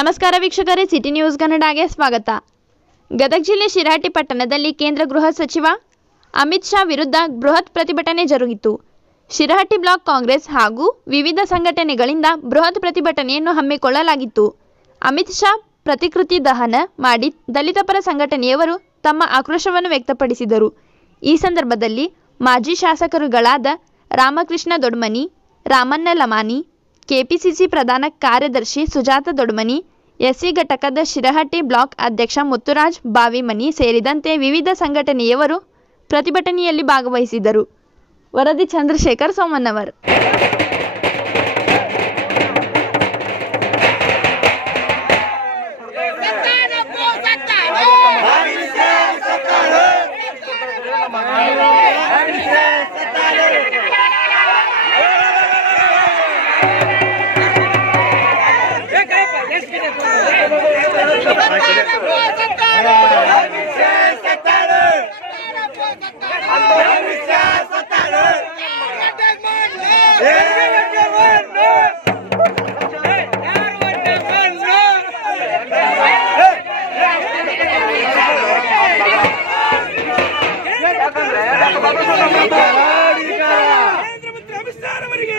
ನಮಸ್ಕಾರ ವೀಕ್ಷಕರೇ, city news ಕನ್ನಡಗೆ ಸ್ವಾಗತ. ಗದಗ ಜಿಲ್ಲೆ ಶಿರಹಟ್ಟಿ ಪಟ್ಟಣದಲ್ಲಿ ಕೇಂದ್ರ ಗೃಹ ಸಚಿವ ಅಮಿತ್ ಶಾ ವಿರುದ್ಧ ಬೃಹತ್ ಪ್ರತಿಭಟನೆ ಜರುಗಿತು. ಶಿರಹಟ್ಟಿ ಬ್ಲಾಕ್ ಕಾಂಗ್ರೆಸ್ ಹಾಗೂ ವಿವಿಧ ಸಂಘಟನೆಗಳಿಂದ ಬೃಹತ್ ಪ್ರತಿಭಟನೆಯನ್ನು ಹಮ್ಮಿಕೊಳ್ಳಲಾಗಿತ್ತು. ಅಮಿತ್ ಶಾ ಪ್ರತಿಕೃತಿ ದಹನ ಮಾಡಿ ದಲಿತ ಪರ ಸಂಘಟನೆಯವರು ತಮ್ಮ ಆಕ್ರೋಶವನ್ನು ವ್ಯಕ್ತಪಡಿಸಿದರು. ಈ ಸಂದರ್ಭದಲ್ಲಿ ಮಾಜಿ ಶಾಸಕರುಗಳಾದ ರಾಮಕೃಷ್ಣ ದೊಡ್ಮನಿ, ರಾಮಣ್ಣ ಲಮಾನಿ, ಕೆಪಿಸಿಸಿ ಪ್ರಧಾನ ಕಾರ್ಯದರ್ಶಿ ಸುಜಾತ ದೊಡ್ಮನಿ, ಎಸ್ಸಿ ಘಟಕದ ಶಿರಹಟ್ಟಿ ಬ್ಲಾಕ್ ಅಧ್ಯಕ್ಷ ಮುತ್ತುರಾಜ್ ಬಾವಿಮನಿ ಸೇರಿದಂತೆ ವಿವಿಧ ಸಂಘಟನೆಯವರು ಪ್ರತಿಭಟನೆಯಲ್ಲಿ ಭಾಗವಹಿಸಿದರು. ವರದಿ ಚಂದ್ರಶೇಖರ್ ಸೋಮಣ್ಣವರ್. ಕೇಂದ್ರ ಮಂತ್ರಿ ಅಮಿತ್ ಶಾ ಅವರಿಗೆ